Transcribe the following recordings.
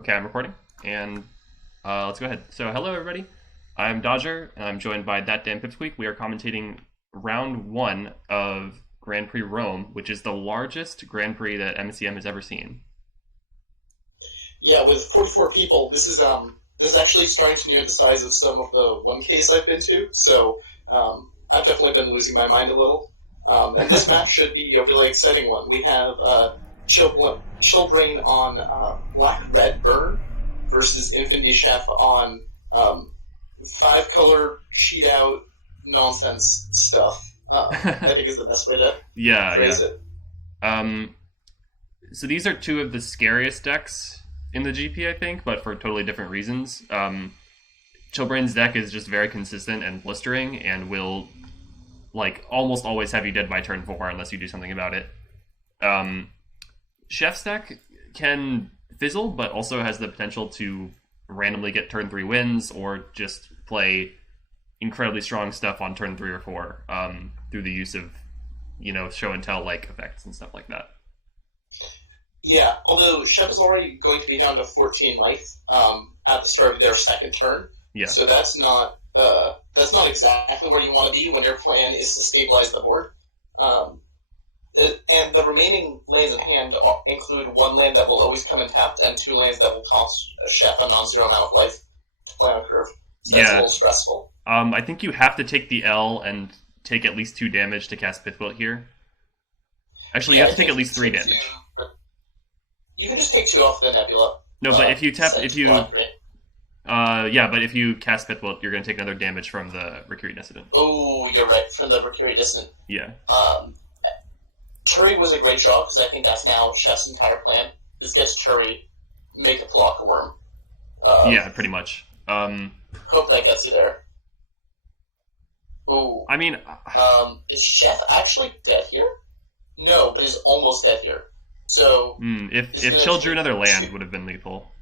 Okay, I'm recording, and let's go ahead. So, hello everybody. I'm Dodger, and I'm joined by that damn Pipsqueak. We are commentating round one of Grand Prix Rome, which is the largest Grand Prix that MSEM has ever seen. Yeah, with 44 people, this is actually starting to near the size of some of the 1Ks I've been to. So I've definitely been losing my mind a little. And this match should be a really exciting one. We have Chillbrain on Black Red Burn versus InfinityChef on five color cheat out nonsense stuff. I think is the best way to Yeah, phrase yeah. it. Um, so these are two of the scariest decks in the GP, I think, but for totally different reasons. Chillbrain's deck is just very consistent and blistering, and will almost always have you dead by turn 4 unless you do something about it. Chef's deck can fizzle, but also has the potential to randomly get turn 3 wins or just play incredibly strong stuff on turn 3 or 4 through the use of, show and tell like effects and stuff like that. Yeah, although Shep is already going to be down to 14 life at the start of their second turn, Yeah. so that's not exactly where you want to be when your plan is to stabilize the board. And the remaining lands in hand include one land that will always come in tapped and two lands that will cost Shep a non-zero amount of life to play on curve. So that's a little stressful. I think you have to take the L and take at least 2 damage to cast Pithwilt here. Actually, you have to take at least 3 damage. You can just take 2 off the Nebula. No, but if you tap, but if you cast Pithwilt, you're going to take another damage from the Recurring Dissident. Oh, you're right, from the Recurring Dissident. Yeah. Turi was a great draw, because I think that's now Chef's entire plan. Is get Turi, make a block a worm. Yeah, pretty much. Hope that gets you there. Ooh. I mean... is Chef actually dead here? No, but he's almost dead here. So... if Chill drew another land, it would have been lethal.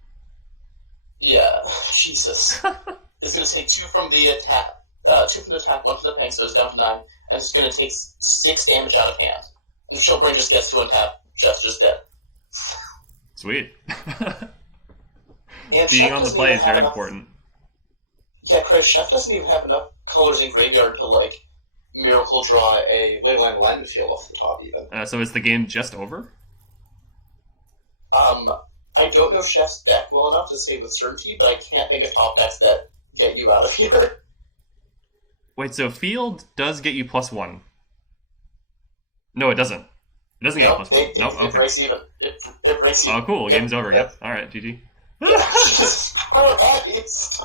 Yeah, Jesus. It's going to take 2 from the attack, 2 from the attack, 1 from the pang, so it's down to 9, and it's going to take 6 damage out of hand. And if Chillbrain just gets to untap, Chef's just dead. Sweet. And Being Chef on the doesn't play even is have very enough- important. Yeah, Chris, Chef doesn't even have enough colors in Graveyard to, miracle draw a Leyline alignment field off the top, even. So is the game just over? I don't know Chef's deck well enough to say with certainty, but I can't think of top decks that get you out of here. Wait, so Field does get you +1. No, it doesn't. It doesn't get you +1. Nope, It okay. breaks even. It breaks even. Oh, cool. Yep, Game's over. yep. Yep. Alright, GG. Jesus Christ!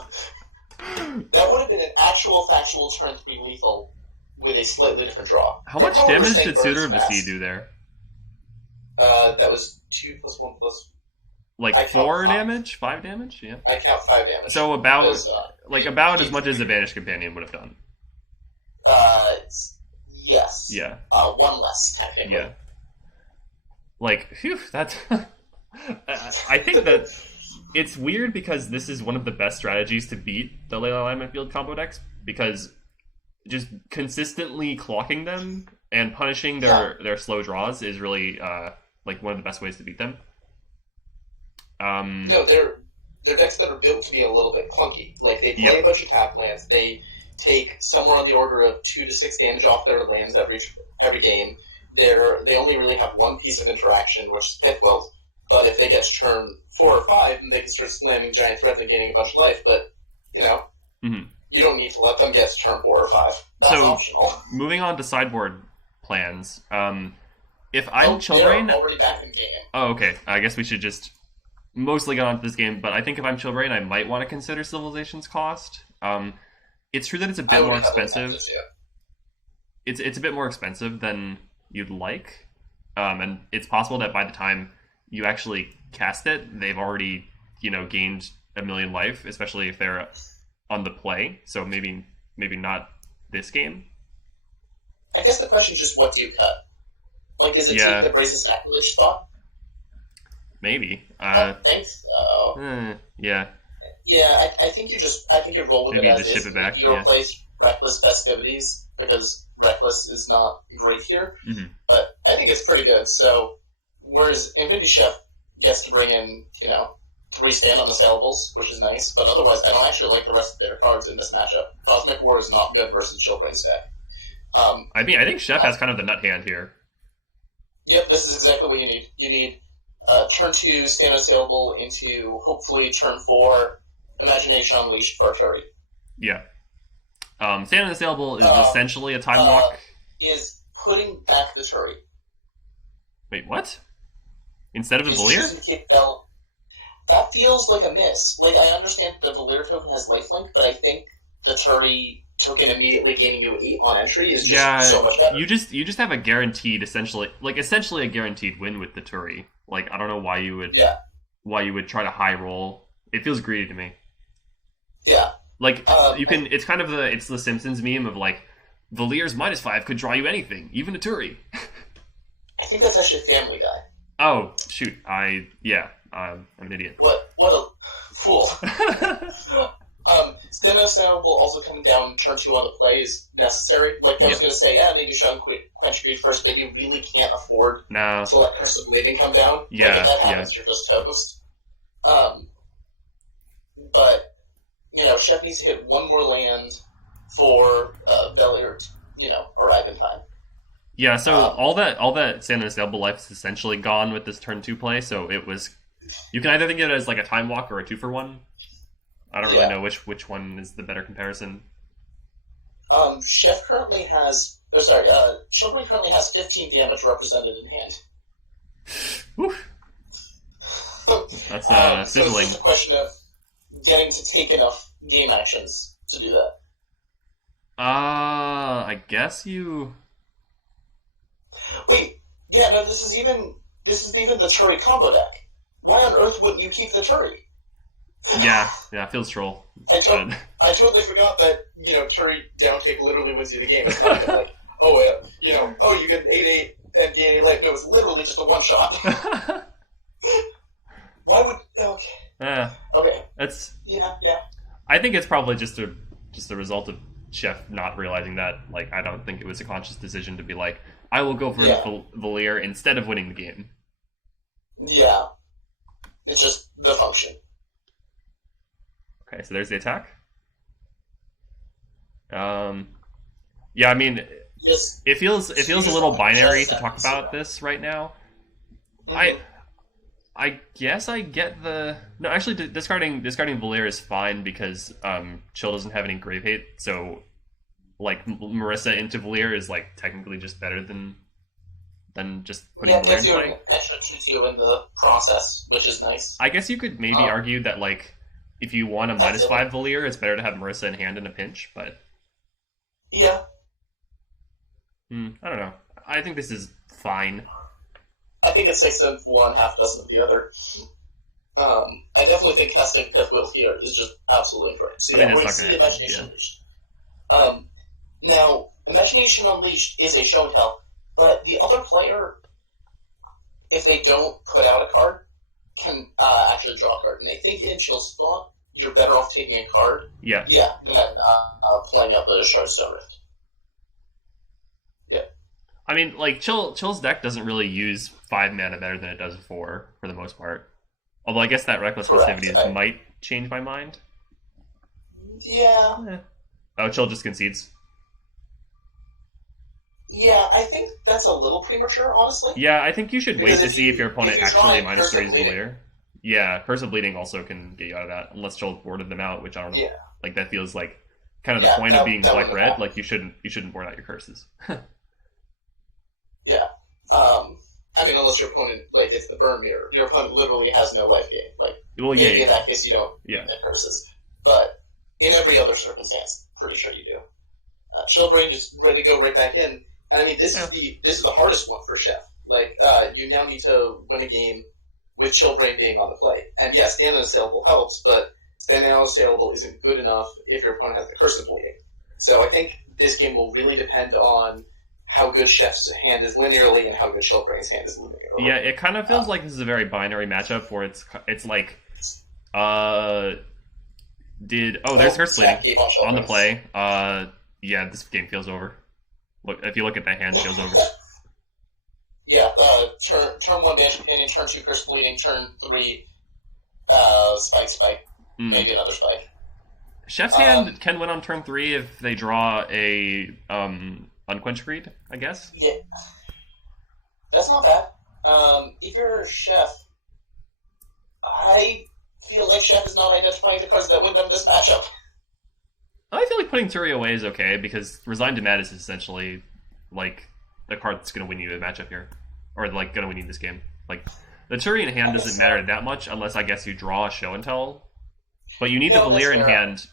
That would have been an actual factual turn 3 lethal with a slightly different draw. How much damage did Suitor of the Sea do there? That was 2 + 1 plus... I count 4 5. damage? 5 damage? Yeah. I count 5 damage. So about because, as much as a Vanished Companion would have done. Yes. Yeah. 1 less, technically. Yeah. Phew, that's... I think that it's weird because this is one of the best strategies to beat the Layla Alignment Field combo decks, because just consistently clocking them and punishing their slow draws is really one of the best ways to beat them. No, they're decks that are built to be a little bit clunky. They play a bunch of tap lands. They take somewhere on the order of 2 to 6 damage off their lands every game. They only really have one piece of interaction, which is Pithwelt. But if they get to turn 4 or 5, then they can start slamming giant threats and gaining a bunch of life. But you don't need to let them get to turn 4 or 5. That's optional. Moving on to sideboard plans. If I'm Chillbrain, they're already back in game. Oh, okay. I guess we should just mostly get on to this game, but I think if I'm Chillbrain, I might want to consider Civilization's cost. It's true that it's a bit more expensive. It's a bit more expensive than you'd like, and it's possible that by the time you actually cast it, they've already gained a million life, especially if they're on the play. So maybe not this game. I guess the question is just, what do you cut? Is it take the Brazen Sacrilege spot? Maybe. I don't think so. Yeah. Yeah, I think you roll with Maybe it you as just is. ship it back, You replace Reckless Festivities, because Reckless is not great here. Mm-hmm. But I think it's pretty good. So, whereas InfinityChef gets to bring in, 3 stand unassailable, which is nice, but otherwise I don't actually like the rest of their cards in this matchup. Cosmic War is not good versus ChillBrain's deck. I think Chef has kind of the nut hand here. Yep, this is exactly what you need. You need turn 2 stand unassailable into, hopefully, turn 4 Imagination Unleashed for Artillery. Yeah. Stand unassailable is essentially a time walk. Is putting back the Turi. Wait, what? Instead of the Valier? That feels like a miss. Like, I understand the Valier token has lifelink, but I think the Turi token immediately gaining you 8 on entry is just so much better. You just have a guaranteed, essentially a guaranteed win with the Turi. Like, I don't know why you would try to high roll. It feels greedy to me. Yeah. Like, you can, it's kind of it's the Simpsons meme of, like, Valier's -5 could draw you anything, even a Turi. I think that's actually Family Guy. Oh, shoot. I'm an idiot. What a fool. Stand unassailable also coming down turn 2 on the play is necessary. Like, I was going to say, maybe Sean Quench Greed first, but you really can't afford to let Curse of Bleeding come down. Yeah, like, if that happens, you're just toast. But, Chef needs to hit one more land for Valier to, arrive in time. Yeah, so all that Stand unassailable life is essentially gone with this turn 2 play, so it was... You can either think of it as like a time walk or a 2-for-1. I don't really know which one is the better comparison. Chef currently has... ChillBrain currently has 15 damage represented in hand. Whew. That's so sizzling. it's just a question of getting to take enough game actions to do that. I guess you... Wait, this is even the Turi combo deck. Why on earth wouldn't you keep the Turi? Yeah, feels troll. I totally forgot that, Turi down take literally wins you the game. It's not even like, you get an 8/8 and gain 8 life. No, it's literally just a one-shot. Why would... Okay. Okay. That's... Yeah. I think it's probably just a result of Chef not realizing that. Like, I don't think it was a conscious decision to be like, I will go for Valier instead of winning the game. Yeah. It's just the function. Okay, so there's the attack. Yeah, I mean, yes. it feels a little binary to talk about this right now. Mm-hmm. I guess I get the... No, actually, discarding Valier is fine because Chill doesn't have any grave hate, so like Marissa into Valier is like technically just better than just putting Valier in play. Yeah, it gives you an extra 2/2 in the process, which is nice. I guess you could maybe argue that like if you want a -5 Valier, it's better to have Marissa in hand in a pinch, but yeah. I don't know. I think this is fine. I think it's 6 of one, half dozen of the other. I definitely think casting Fifth Wheel here is just absolutely incorrect. So we see Imagination Unleashed. Now, Imagination Unleashed is a show and tell, but the other player, if they don't put out a card, can actually draw a card. And I think in Chill's thought, you're better off taking a card than playing out the Shardstone Rift. Yeah. I mean, like, Chill's deck doesn't really use 5 mana better than it does 4, for the most part. Although I guess that Reckless Festivities might change my mind. Yeah. Oh, Chill just concedes. Yeah, I think that's a little premature, honestly. Yeah, I think you should wait to see if your opponent actually -3s Valier. Yeah, Curse of Bleeding also can get you out of that, unless Chill boarded them out, which I don't know. Yeah. Like, that feels like kind of the point of being black-red. Like, you shouldn't board out your curses. Yeah. I mean, unless your opponent, like, it's the burn mirror. Your opponent literally has no life gain. Like, maybe in that case you don't get curses. But in every other circumstance, pretty sure you do. ChillBrain just ready to go right back in. And I mean, this is the hardest one for Chef. Like, you now need to win a game with ChillBrain being on the play. And yes, stand unassailable helps, but stand unassailable isn't good enough if your opponent has the Curse of Bleeding. So I think this game will really depend on how good Chef's hand is linearly and how good ChillBrain's hand is linearly. Yeah, it kind of feels like this is a very binary matchup where it's like, there's Curse Bleeding on the play. Yeah, this game feels over. Look, if you look at that hand, it feels over. Yeah, turn 1 Banished Companion, turn 2 Curse Bleeding, turn 3 Spike. Maybe another Spike. Chef's hand can win on turn 3 if they draw a Unquenched Greed, I guess. Yeah. That's not bad. If you're Chef, I feel like Chef is not identifying the cards that win them this matchup. I feel like putting Turi away is okay, because Resigned to Madness is essentially, like, the card that's going to win you the matchup here. Or, like, going to win you this game. Like, the Turi in hand doesn't matter that much, unless I guess you draw a Show and Tell. But you need the Valir in hand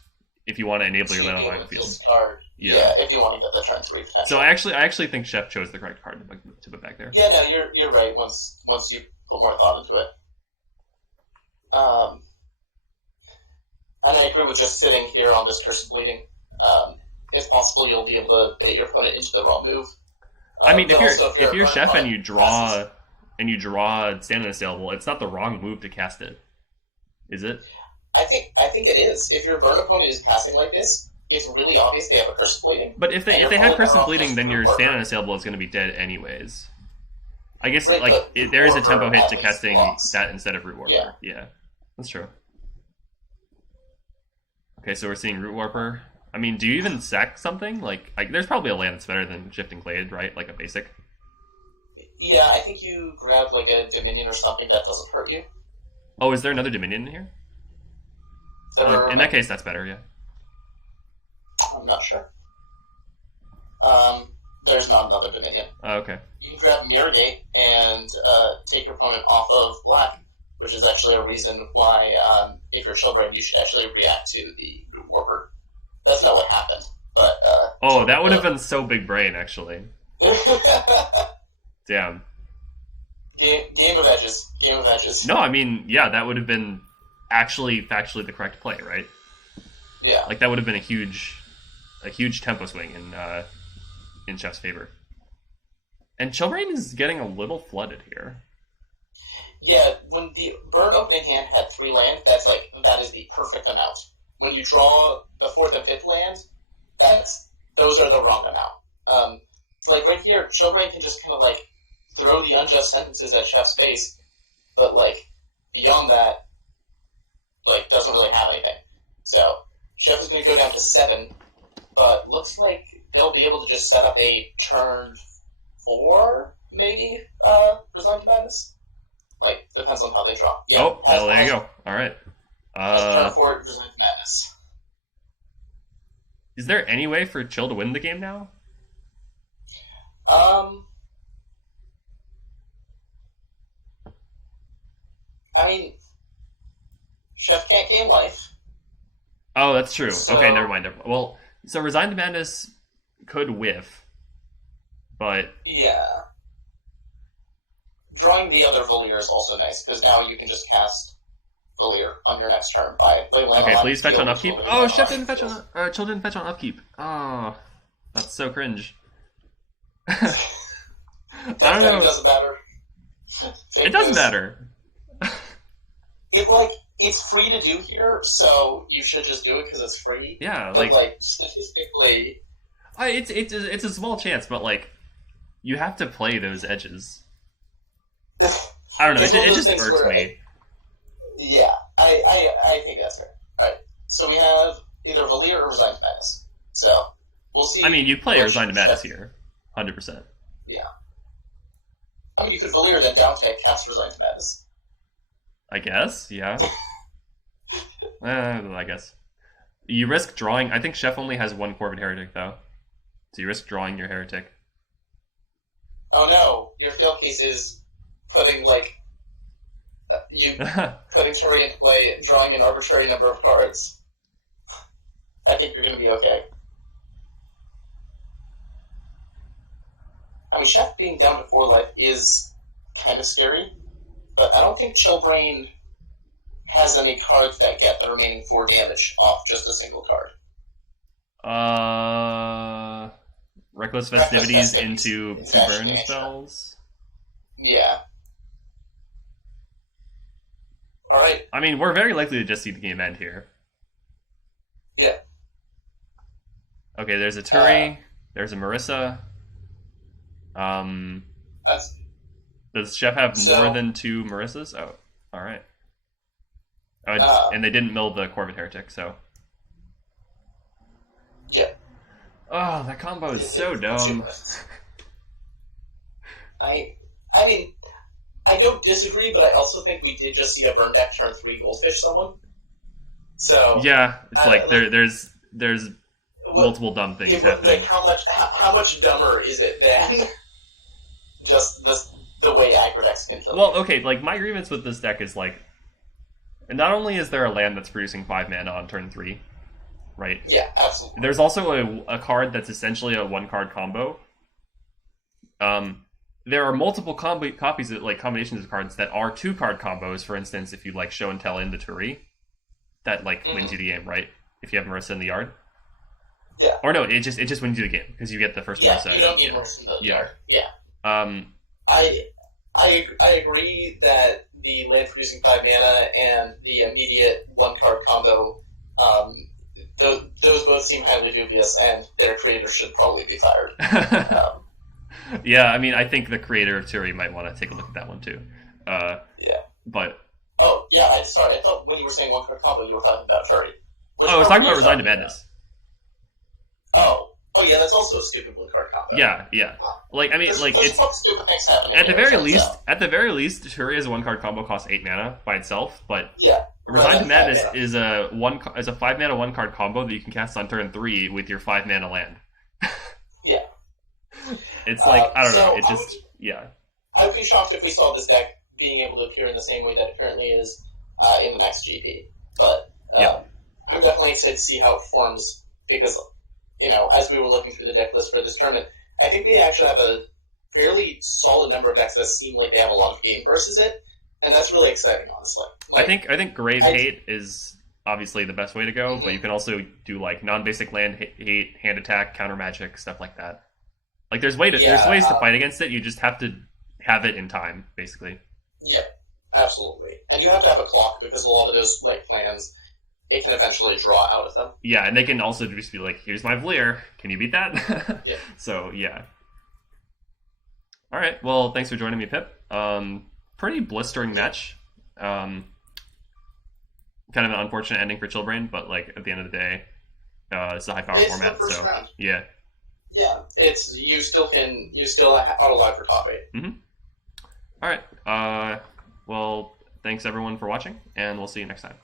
if you want to enable your land on the field. Card. Yeah, if you want to get the turn 3 potential. So I actually think Chef chose the correct card to put back there. Yeah, no, you're right. Once you put more thought into it, and I agree with just sitting here on this Curse of Bleeding. If possible, you'll be able to bait your opponent into the wrong move. I mean, if you're Chef and you draw Stand Unassailable, it's not the wrong move to cast it, is it? I think it is. If your burn opponent is passing like this, it's really obvious they have a Curse of Bleeding. But if they have Curse of Bleeding, then your Stand Unassailable is going to be dead anyways. I guess there is a tempo hit to casting that instead of Root Warper. Yeah, that's true. Okay, so we're seeing Root Warper. I mean, do you even sack something? Like there's probably a land that's better than Shifting Glade, right? Like a basic. Yeah, I think you grab like a Dominion or something that doesn't hurt you. Oh, is there another Dominion in here? In that case, that's better, yeah. I'm not sure. There's not another Dominion. Oh, okay. You can grab Mirror Gate and take your opponent off of black, which is actually a reason why, if you're Chillbrain, you should actually react to the Root Warper. That's not what happened, but... that would have been so big brain, actually. Damn. Game of edges. Game of edges. No, I mean, yeah, that would have been actually factually the correct play, right? Yeah. Like that would have been a huge tempo swing in Chef's favor. And Chillbrain is getting a little flooded here. Yeah, when the burn opening hand had 3 lands, that is the perfect amount. When you draw the 4th and 5th land, those are the wrong amount. So like right here, Chillbrain can just kind of like throw the unjust sentences at Chef's face, but like beyond that, like doesn't really have anything. So Chef is going to go down to 7, but looks like they'll be able to just set up a turn 4, maybe, Resigned to Madness. Like, depends on how they draw. Yeah, there you go. All right. Turn 4, Resigned to Madness. Is there any way for Chill to win the game now? I mean, Chef can't game life. Oh, that's true. So... Okay, never mind. Well, so Resigned to Madness could whiff, but... Yeah. Drawing the other Valir is also nice, because now you can just cast Valir on your next turn by land. Okay, please fetch on upkeep. Oh, Chef didn't fetch on... Chill didn't fetch on upkeep. Oh, that's so cringe. I don't know. It doesn't matter. It doesn't matter. It's free to do here, so you should just do it because it's free. Yeah, but statistically, it's a small chance, but like you have to play those edges. I don't know. It just irks me. I think that's fair. All right, so we have either Valir or Resigned to Madness. So we'll see. I mean, you play Resigned to Madness here, 100%. Yeah. I mean, you could Valir then down cast Resigned to Madness. I guess, yeah. I guess. You risk drawing... I think Chef only has 1 Corvid Heretic, though. So you risk drawing your Heretic. Oh no, your fail case is putting, putting Tori into play, drawing an arbitrary number of cards. I think you're going to be okay. I mean, Chef being down to 4 life is kind of scary. But I don't think Chillbrain has any cards that get the remaining 4 damage off just a single card. Reckless Festivities into 2 burn spells? Yeah. Alright. I mean, we're very likely to just see the game end here. Yeah. Okay, there's a Turi, there's a Marissa. That's... Does Chef have more than 2 Marissas? Oh, alright. And they didn't mill the Corvid Heretic, so. Yeah. Oh, that combo is so dumb. I mean, I don't disagree, but I also think we did just see a burn deck turn 3 Goldfish someone. So yeah, it's like there's multiple dumb things happening. Like how much dumber is it than just the way aggro decks can kill? Well, okay, like my grievance with this deck is like, not only is there a land that's producing 5 mana on turn 3, right? Yeah, absolutely. There's also a card that's essentially a 1-card combo. There are multiple copies of, like, combinations of cards that are 2-card combos. For instance, if you like show and tell into Turi, that like wins you the game, right? If you have Marissa in the yard. Yeah. Or no, it just wins you the game because you get the first Marissa. Yeah, you don't need Marissa in the yard. Yeah. I agree that the land producing 5 mana and the immediate 1-card combo, those both seem highly dubious, and their creator should probably be fired. Yeah, I mean, I think the creator of Turi might want to take a look at that one too. Yeah. But. Oh, yeah, I thought when you were saying 1-card combo, you were talking about Turi. I was talking about Resigned to Madness. Oh, yeah, that's also a stupid 1-card combo. Yeah. Like, I mean, like, there's stupid things happening. At the very least, Turi as a 1-card combo costs 8 mana by itself, but yeah, Resigned to Madness is a 5 mana 1-card combo that you can cast on turn 3 with your 5 mana land. Yeah. It's like, I don't know, it just, I would be shocked if we saw this deck being able to appear in the same way that it currently is in the next GP. But I'm definitely excited to see how it performs, because, as we were looking through the deck list for this tournament, I think we actually have a fairly solid number of decks that seem like they have a lot of game versus it, and that's really exciting, honestly. Like, I think Grave Hate is obviously the best way to go, but you can also do like non-basic land hate, hand attack, counter magic, stuff like that. Like there's ways to fight against it. You just have to have it in time, basically. Yeah, absolutely. And you have to have a clock, because a lot of those like plans, it can eventually draw out of them. Yeah, and they can also just be like, "Here's my Valier. Can you beat that?" Yeah. So yeah. All right. Well, thanks for joining me, Pip. Pretty blistering match. Kind of an unfortunate ending for ChillBrain, but like at the end of the day, it's a high power format. The first round. Yeah. Yeah, you still are alive for top 8. Mm-hmm. All right. Well, thanks everyone for watching, and we'll see you next time.